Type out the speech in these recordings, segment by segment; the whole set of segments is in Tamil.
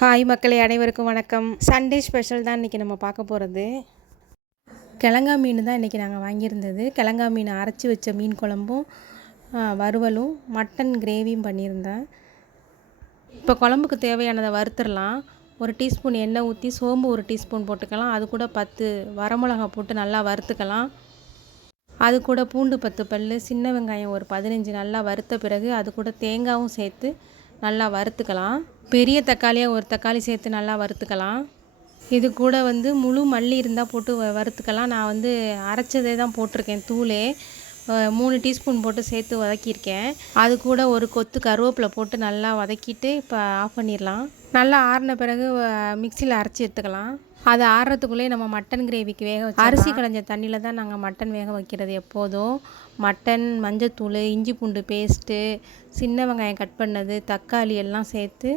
ஹாய் மக்களே, அனைவருக்கும் வணக்கம். சண்டே ஸ்பெஷல் தான் இன்றைக்கி நம்ம பார்க்க போகிறது. கிழங்கா மீன் தான் இன்றைக்கி நாங்கள் வாங்கியிருந்தது. கிழங்கா மீன் அரைச்சி வச்ச மீன் குழம்பும் வறுவலும் மட்டன் கிரேவியும் பண்ணியிருந்தேன். இப்போ குழம்புக்கு தேவையானதை வறுத்துடலாம். ஒரு டீஸ்பூன் எண்ணெய் ஊற்றி சோம்பு ஒரு டீஸ்பூன் போட்டுக்கலாம். அது கூட 10 வரமிளகா போட்டு நல்லா வறுத்துக்கலாம். அது கூட பூண்டு 10 பல், சின்ன வெங்காயம் ஒரு 15 நல்லா வறுத்த பிறகு அது கூட தேங்காயும் சேர்த்து நல்லா வறுத்துக்கலாம். பெரிய தக்காளியாக ஒரு தக்காளி சேர்த்து நல்லா வறுத்துக்கலாம். இது கூட முழு மல்லி இருந்தால் போட்டு வறுத்துக்கலாம். நான் அரைச்சதே தான் போட்டிருக்கேன். தூளே 3 டீஸ்பூன் போட்டு சேர்த்து வதக்கியிருக்கேன். அது கூட ஒரு கொத்து கருவேப்பிலை போட்டு நல்லா வதக்கிட்டு இப்போ ஆஃப் பண்ணிடலாம். நல்லா ஆறின பிறகு மிக்சியில் அரைச்சி எடுத்துக்கலாம். அது ஆறுறதுக்குள்ளேயே நம்ம மட்டன் கிரேவிக்கு வேக வச்சு அரிசி களைஞ்ச தண்ணியில் தான் நாங்கள் மட்டன் வேக வைக்கிறது எப்போதும். மட்டன், மஞ்சத்தூள், இஞ்சி பூண்டு பேஸ்ட்டு, சின்ன வெங்காயம் கட் பண்ணது, தக்காளி எல்லாம் சேர்த்து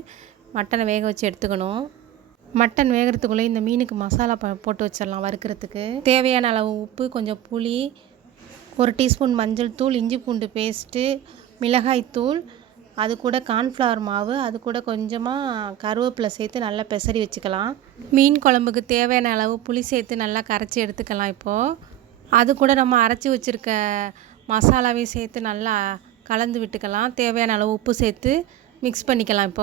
மட்டனை வேக வச்சு எடுத்துக்கணும். மட்டன் வேகிறதுக்குள்ளே இந்த மீனுக்கு மசாலா போட்டு வச்சிடலாம். வறுக்கிறதுக்கு தேவையான அளவு உப்பு, கொஞ்சம் புளி, 1 டீஸ்பூன் மஞ்சள் தூள், இஞ்சி பூண்டு பேஸ்ட்டு, மிளகாய்த்தூள், அது கூட கார்ன்ஃப்ளவர் மாவு, அது கூட கொஞ்சமாக கருவேப்பிலை சேர்த்து நல்லா பெசரி வச்சுக்கலாம். மீன் குழம்புக்கு தேவையான அளவு புளி சேர்த்து நல்லா கரைச்சி எடுத்துக்கலாம். இப்போது அது கூட நம்ம அரைச்சி வச்சுருக்க மசாலாவையும் சேர்த்து நல்லா கலந்து விட்டுக்கலாம். தேவையான அளவு உப்பு சேர்த்து மிக்ஸ் பண்ணிக்கலாம்.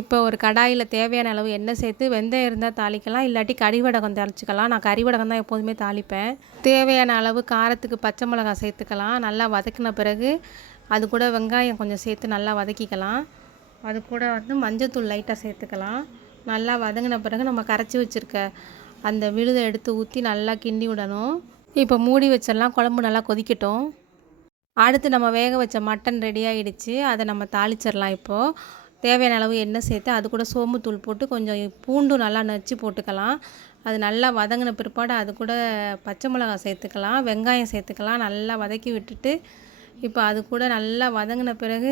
இப்போ ஒரு கடாயில் தேவையான அளவு எண்ணெய் சேர்த்து வெந்தயம் இருந்தால் தாளிக்கலாம், இல்லாட்டி கறிவடகம் தாளிச்சிக்கலாம். நான் கறிவடகம் தான் எப்போதுமே தாளிப்பேன். தேவையான அளவு காரத்துக்கு பச்சை மிளகாய் சேர்த்துக்கலாம். நல்லா வதக்கின பிறகு அது கூட வெங்காயம் கொஞ்சம் சேர்த்து நல்லா வதக்கிக்கலாம். அது கூட மஞ்சத்தூள் லைட்டாக சேர்த்துக்கலாம். நல்லா வதங்கின பிறகு நம்ம கரைச்சி வச்சுருக்க அந்த விழுதை எடுத்து ஊற்றி நல்லா கிண்டி விடணும். இப்போ மூடி வச்சிடலாம். குழம்பு நல்லா கொதிக்கட்டும். அடுத்து நம்ம வேக வச்ச மட்டன் ரெடி ஆகிடுச்சு. அதை நம்ம தாளிச்சிடலாம். இப்போது தேவையான அளவு எண்ணெய் சேர்த்து அது கூட சோம்புத்தூள் போட்டு கொஞ்சம் பூண்டும் நல்லா நச்சு போட்டுக்கலாம். அது நல்லா வதங்கின பிற்பாடு அது கூட பச்சை மிளகாய் சேர்த்துக்கலாம், வெங்காயம் சேர்த்துக்கலாம். நல்லா வதக்கி விட்டுட்டு இப்போ அது கூட நல்லா வதங்கின பிறகு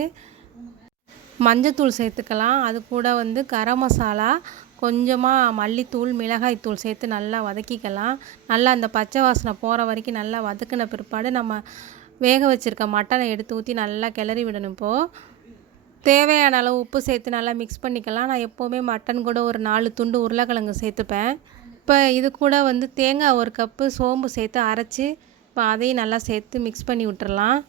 மஞ்சத்தூள் சேர்த்துக்கலாம். அது கூட கரம் மசாலா, கொஞ்சமாக மல்லித்தூள், மிளகாய்த்தூள் சேர்த்து நல்லா வதக்கிக்கலாம். நல்லா அந்த பச்சை வாசனை போகிற வரைக்கும் நல்லா வதக்கின பிற்பாடு நம்ம வேக வச்சுருக்க மட்டனை எடுத்து ஊற்றி நல்லா கிளறி விடணும். இப்போது தேவையான அளவு உப்பு சேர்த்து நல்லா மிக்ஸ் பண்ணிக்கலாம். நான் எப்போவுமே மட்டன் கூட ஒரு 4 துண்டு உருளைக்கிழங்கு சேர்த்துப்பேன். இப்போ இது கூட தேங்காய் 1 கப்பு, சோம்பு சேர்த்து அரைச்சி இப்போ அதையும் நல்லா சேர்த்து மிக்ஸ் பண்ணி விட்டுறலாம்.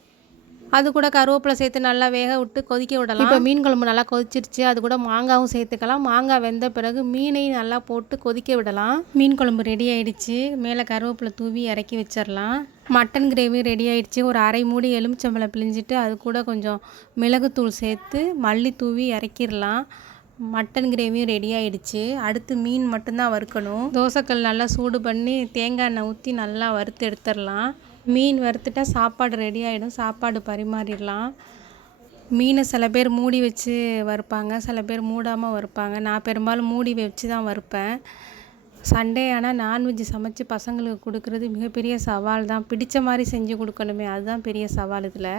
அது கூட கருவேப்பிலை சேர்த்து நல்லா வேக விட்டு கொதிக்க விடலாம். இப்போ மீன் குழம்பு நல்லா கொதிச்சிருச்சு. அது கூட மாங்காயும் சேர்த்துக்கலாம். மாங்காய் வெந்த பிறகு மீனையும் நல்லா போட்டு கொதிக்க விடலாம். மீன் குழம்பு ரெடி ஆகிடுச்சு. மேலே கருவேப்பிலை தூவி இறக்கி வச்சிடலாம். மட்டன் கிரேவி ரெடி ஆகிடுச்சு. ஒரு அரை மூடி எலுமிச்சம்பழம் பிழிஞ்சிட்டு அது கூட கொஞ்சம் மிளகுத்தூள் சேர்த்து மல்லி தூவி இறக்கிடலாம். மட்டன் கிரேவியும் ரெடி ஆகிடுச்சு. அடுத்து மீன் மட்டும்தான் வறுக்கணும். தோசைக்கல் நல்லா சூடு பண்ணி தேங்காய் எண்ணெய் ஊற்றி நல்லா வறுத்து எடுத்துடலாம். மீன் வறுத்துட்டா சாப்பாடு ரெடி ஆகிடும். சாப்பாடு பரிமாறிடலாம். மீனை சில பேர் மூடி வச்சு வறுப்பாங்க, சில பேர் மூடாமல் வறுப்பாங்க. நான் பெரும்பாலும் மூடி வச்சு தான் வறுப்பேன். சண்டே ஆனால் நான்வெஜ் சமைச்சு பசங்களுக்கு கொடுக்குறது மிகப்பெரிய சவால் தான். பிடிச்ச மாதிரி செஞ்சு கொடுக்கணுமே, அதுதான் பெரிய சவால். இதில்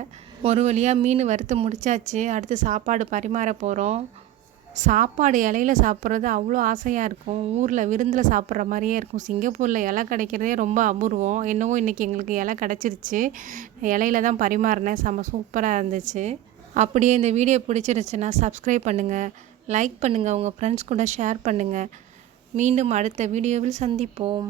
ஒரு வழியாக மீன் வறுத்து முடித்தாச்சு. அடுத்து சாப்பாடு பரிமாற போகிறோம். சாப்பாடு இலையில் சாப்பிட்றது அவ்வளோ ஆசையாக இருக்கும். ஊரில் விருந்தில் சாப்பிட்ற மாதிரியே இருக்கும். சிங்கப்பூரில் இலை கிடைக்கிறதே ரொம்ப அபூர்வம். என்னவோ இன்றைக்கி எங்களுக்கு இலை கிடச்சிருச்சு. இலையில தான் பரிமாறினேன். செம்ம சூப்பராக இருந்துச்சு. அப்படியே இந்த வீடியோ பிடிச்சிருச்சுன்னா சப்ஸ்கிரைப் பண்ணுங்கள், லைக் பண்ணுங்கள், உங்கள் ஃப்ரெண்ட்ஸ் கூட ஷேர் பண்ணுங்கள். மீண்டும் அடுத்த வீடியோவில் சந்திப்போம்.